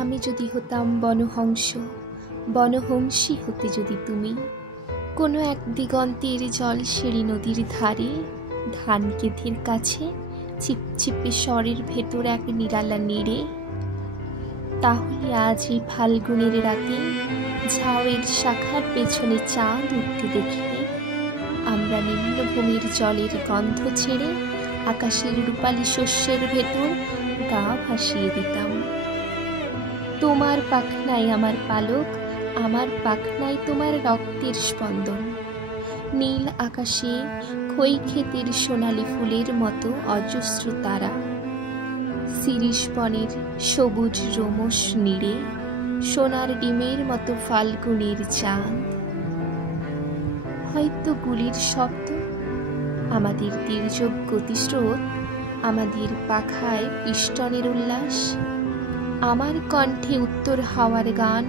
আমি যদি হতাম বনহংস, বনহংসী হতে যদি তুমি, কোনো এক দিগন্তের জলসেরি নদীর ধারে, ধান ক্ষেতের কাছে চিপচিপে স্বরের ভেতর এক নিরালা নেড়ে, তাহলে আজ এই ফাল্গুনের রাতে ঝাউয়ের শাখার পেছনে চাঁদ উঠতে দেখিলে আমরা নিম্নভূমির জলের গন্ধ ছেড়ে আকাশের রূপালী শস্যের ভেতর গা ভাসিয়ে দিতাম। তোমার পাখনায় আমার পালক, আমার পাখনায় তোমার রক্তের স্পন্দন। নীল আকাশে খই ক্ষেতের সোনালি ফুলের মতো অজস্র তারা, শিরীষ বনের সবুজ রোমস নীড়ে সোনার ডিমের মতো ফাল্গুনের চাঁদ। হয়তো গুলির শব্দ, আমাদের তির্যক গতিস্রোত, আমাদের পাখায় পিষ্টনের উল্লাস, আমার কণ্ঠে উত্তর হাওয়ার গান।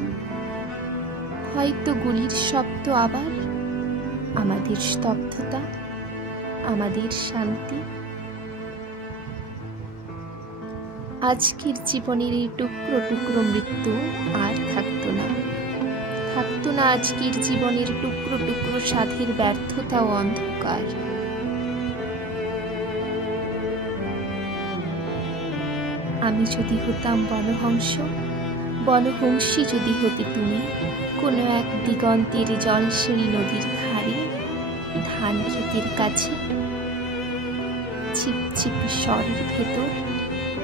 হয়তো গুলির শব্দ আবার, আমাদের স্তব্ধতা, আমাদের শান্তি। আজকের জীবনের এই টুকরো টুকরো মৃত্যু আর থাকতো না, থাকতো না আজকের জীবনের টুকরো টুকরো সাধের ব্যর্থতা ও অন্ধকার। আমি যদি হতাম বনহংস, বনহংসী যদি হতে তুমি, কোনো এক দিগন্তের জলসেরি নদীর ধারে, ধান ক্ষেতের কাছে ছিপছিপ স্বরের ভেতর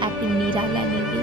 এক নিরালা নেবে।